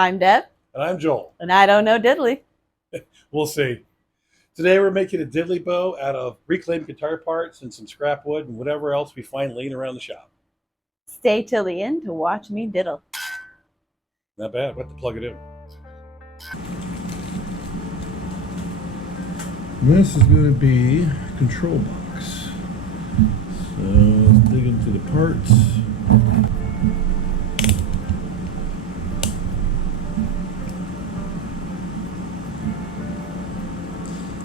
I'm Deb. And I'm Joel. And I don't know diddly. We'll see. Today we're making a diddly bow out of reclaimed guitar parts and some scrap wood and whatever else we find laying around the shop. Stay till the end to watch me diddle. Not bad. We'll have to plug it in. This is going to be a control box. So let's dig into the parts.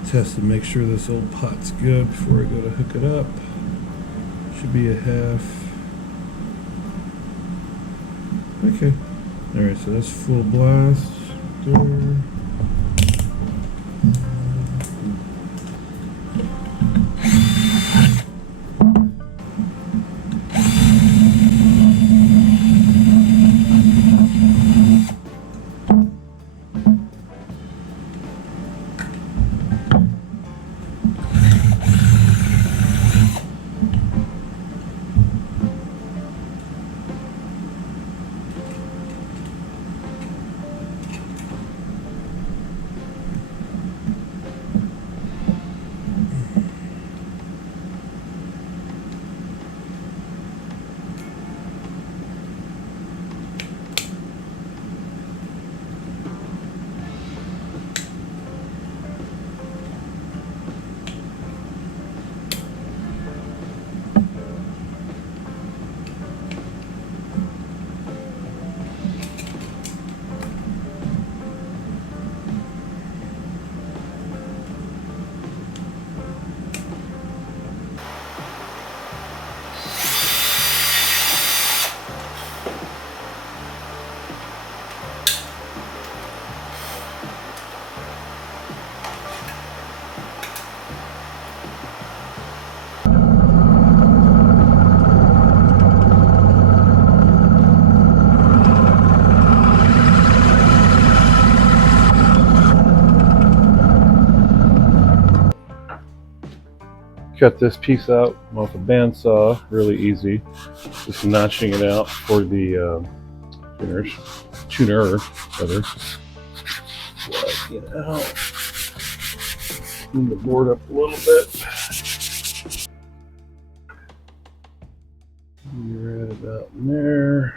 Test to make sure this old pot's good before I go to hook it up. Should be a half. Okay. Alright, so that's full blast. There. Cut this piece out off a bandsaw, really easy. Just notching it out for the tuner, rather. Slide it out. Clean the board up a little bit. You're right about in there.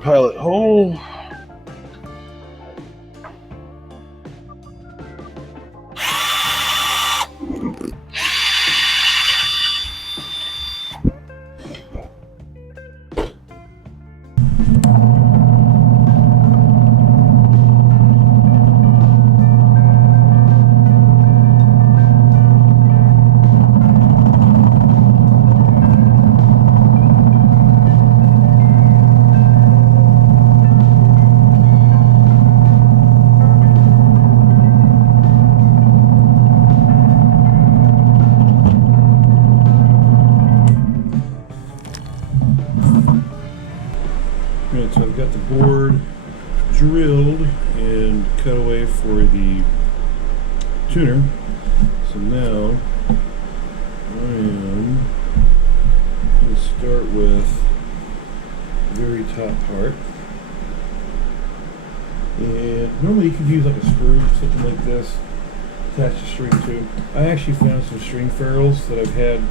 Pilot hole. Right, so I've got the board drilled and cut away for the tuner. So now I am going to start with the very top part. And normally you could use like a screw, something like this, attach the string to. I actually found some string ferrules that I've had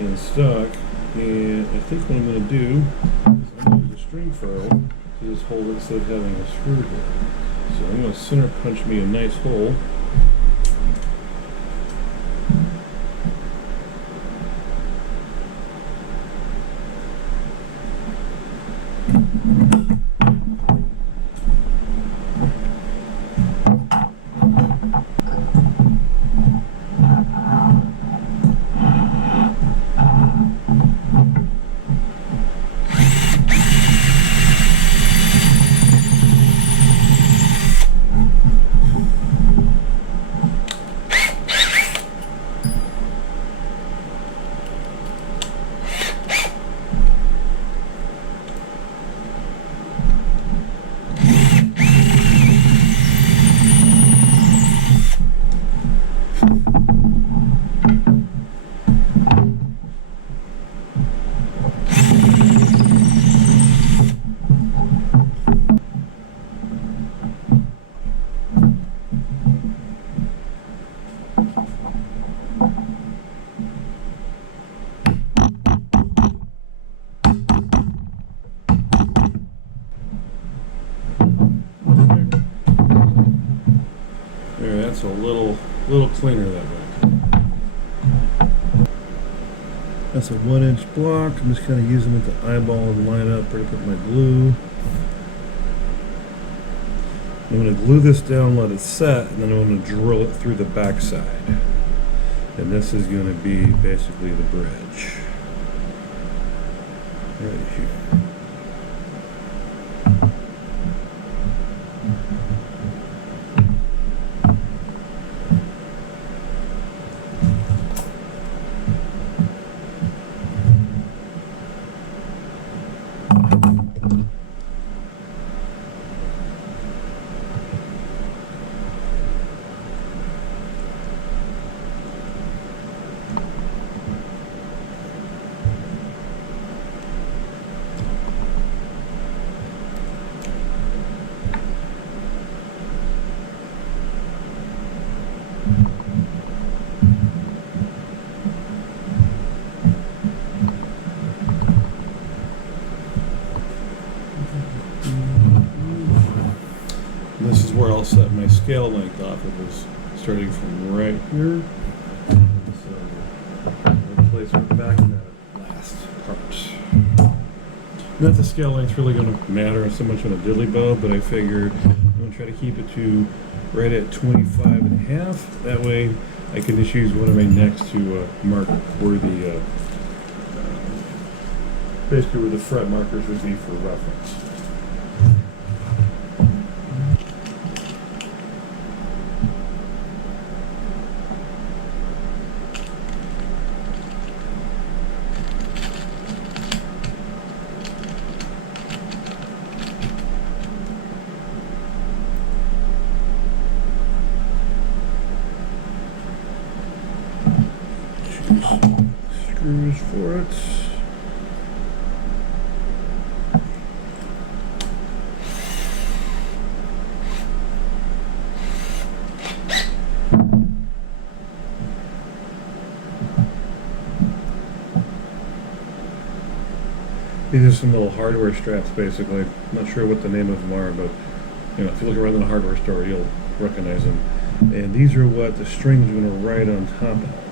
in stock, and I think what I'm going to do is I'm going to use a string ferrule to just hold it instead of having a screw here. So I'm going to center punch me a nice hole That's a little cleaner that way. That's a 1-inch block. I'm just kind of using it to eyeball and line up where to put my glue. I'm going to glue this down, let it set, and then I'm going to drill it through the back side. And this is going to be basically the bridge. Right here. This is where I'll set my scale length off. It was starting from right here. So I'll place it back in that last part. Not the scale length's really going to matter so much on a diddly bow, but I figured I'm going to try to keep it to right at 25.5. That way I can just use one of my necks to mark where the basically where the fret markers would be for reference. Screws for it. These are some little hardware straps, basically. I'm not sure what the name of them are, but you know, if you look around in a hardware store, you'll recognize them. And these are what the string's going to ride on top of.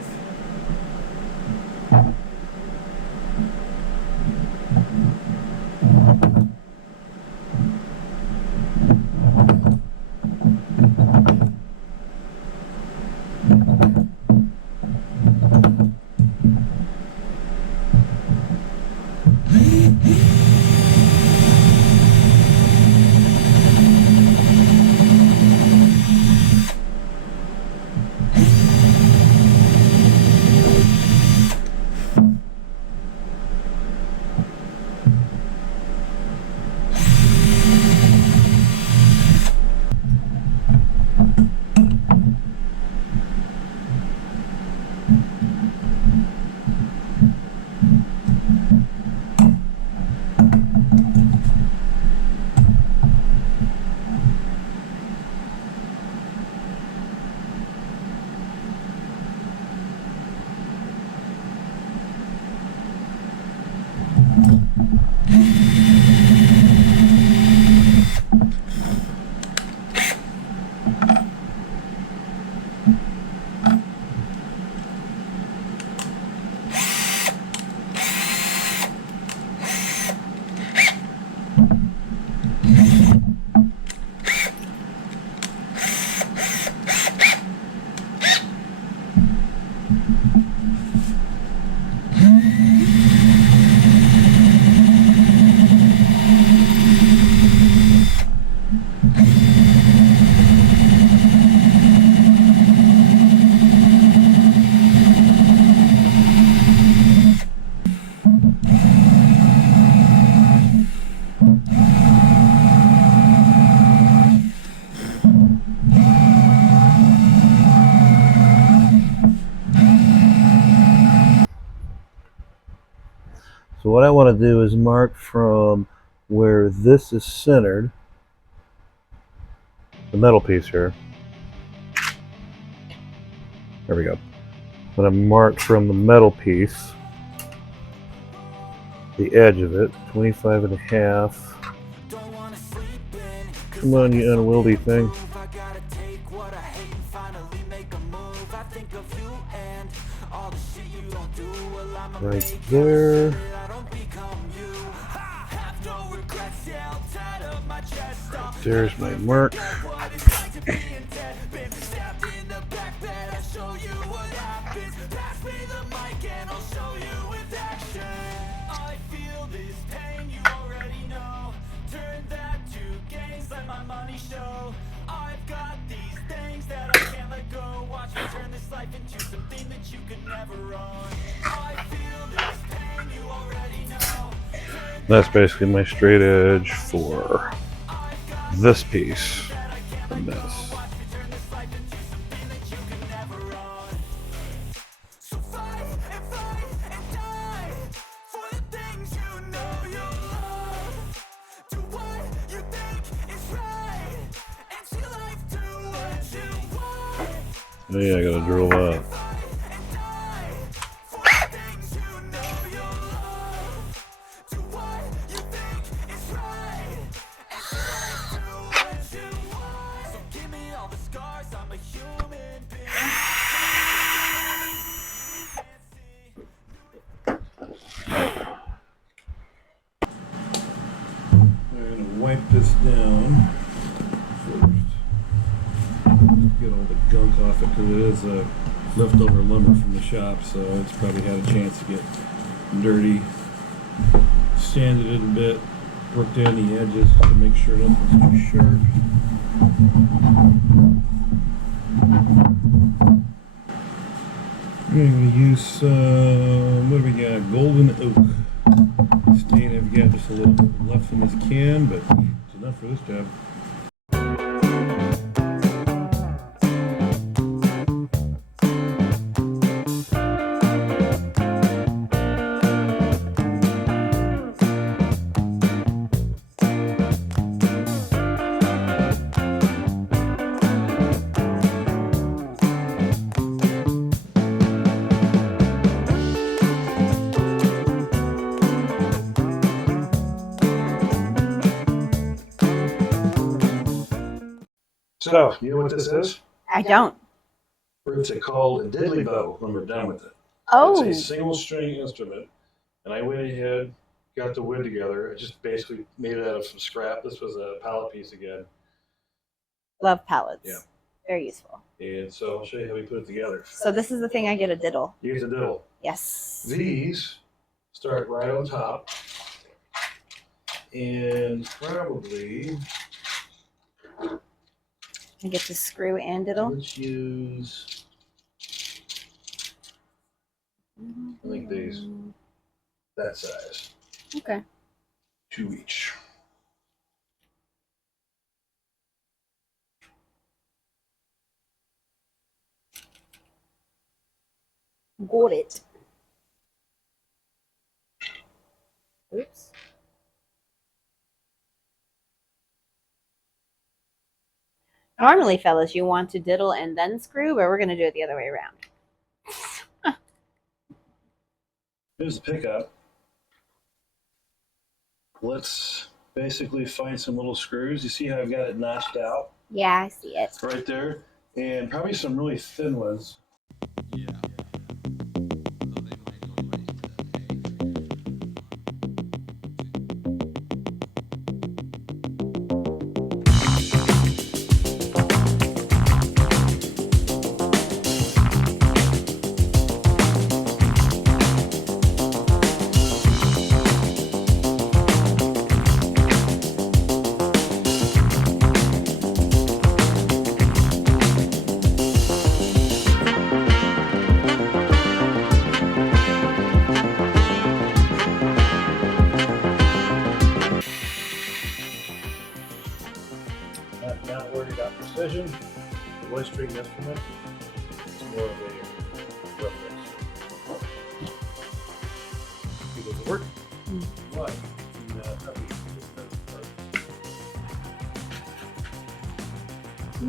So what I want to do is mark from where this is centered, the metal piece here. There we go. I'm going to mark from the metal piece, the edge of it, 25.5. Come on, you unwieldy thing. Right there. There's my mark. That's basically my straight edge for this piece and this. Oh yeah, I gotta drill that. Wipe this down first. Get all the gunk off it because it is leftover lumber from the shop, so it's probably had a chance to get dirty. Sanded it a bit, work down the edges to make sure nothing's too sharp. I'm going to use some, what do we got? Golden oak. Stain, I've got just a little bit left in this can, but it's enough for this job. So, you know what this is? I don't. It's called a diddly bow when we're done with it. Oh. It's a single string instrument, and I went ahead, got the wood together. I just basically made it out of some scrap. This was a pallet piece again. Love pallets. Yeah. Very useful. And so I'll show you how we put it together. So this is the thing I get a diddle. You get the diddle. Yes. These start right on top, and probably I get to screw and diddle. let's use, I think these, that size. Okay. 2 each. Got it. Oops. Normally, fellas, you want to diddle and then screw, but we're going to do it the other way around. Here's the pickup. Let's basically find some little screws. You see how I've got it notched out? Yeah, I see it. Right there. And probably some really thin ones. Yeah.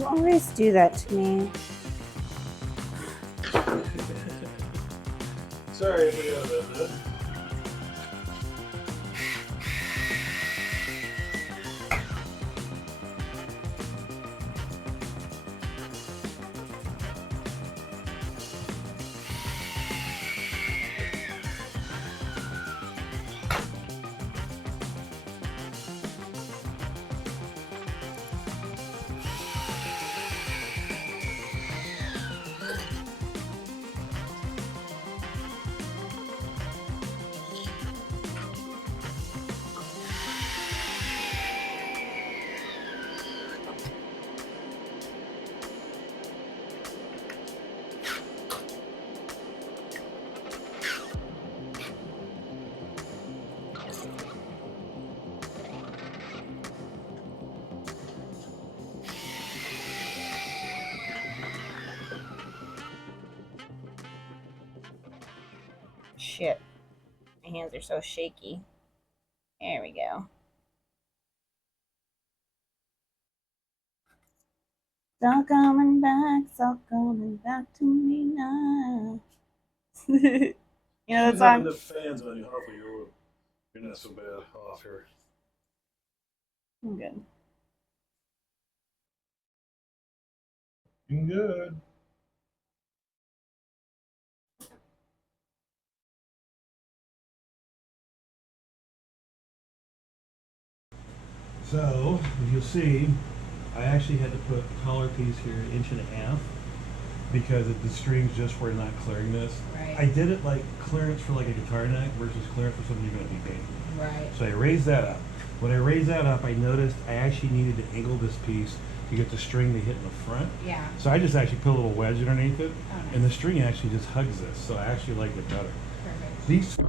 always do that to me. Sorry, I forgot about that. Shit. My hands are so shaky. There we go. It's all coming back to me now. You know that song? The fans on you. Hopefully you're not so bad off here. I'm good. Doing good. So, as you'll see, I actually had to put a collar piece here 1.5 inches because the strings just were not clearing this. Right. I did it like clearance for like a guitar neck versus clearance for something you're going to be painting. Right. So I raised that up. When I raised that up, I noticed I actually needed to angle this piece to get the string to hit in the front. Yeah. So I just actually put a little wedge underneath it, Oh, nice. and the string actually just hugs this. So I actually like it better. Perfect.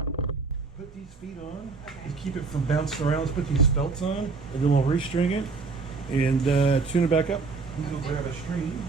Put these feet on. Okay. Just keep it from bouncing around. Let's put these felts on, and then we'll restring it and tune it back up. We'll go grab a string.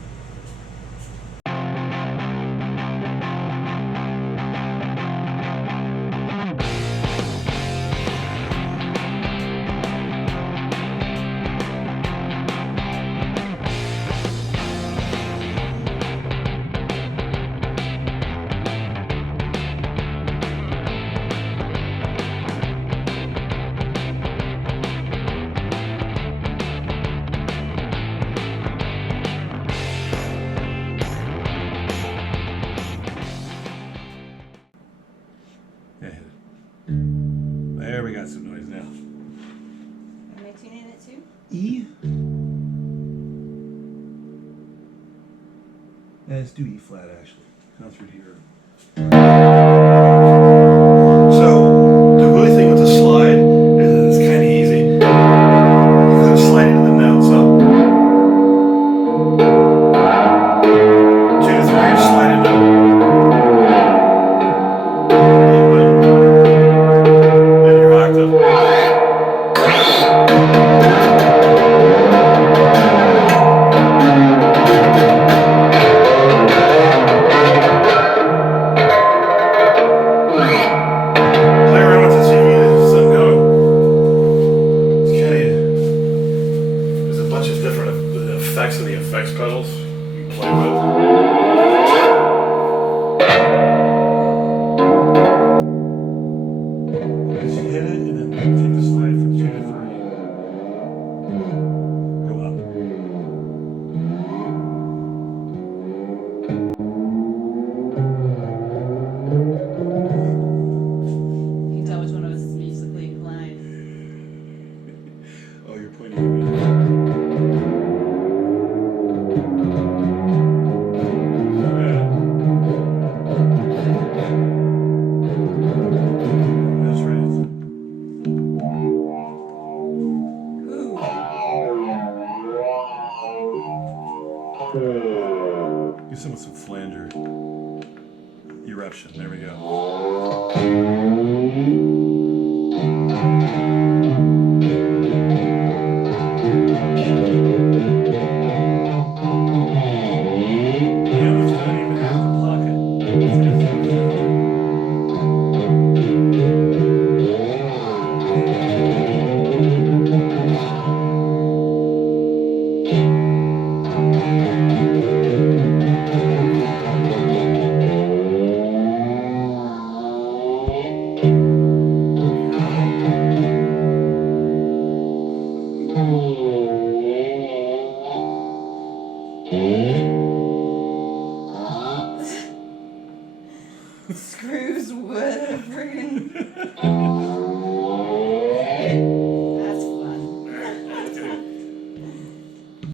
There we got some noise now. Am I tuning it too? E. Let's do E flat actually. Come through here. So the really thing with the slide is it's kind of easy. You can slide into the notes up. 2 to 3, slide into a little bit. And your octave. Some with some flanger eruption. There we go. Screws wood, friggin'.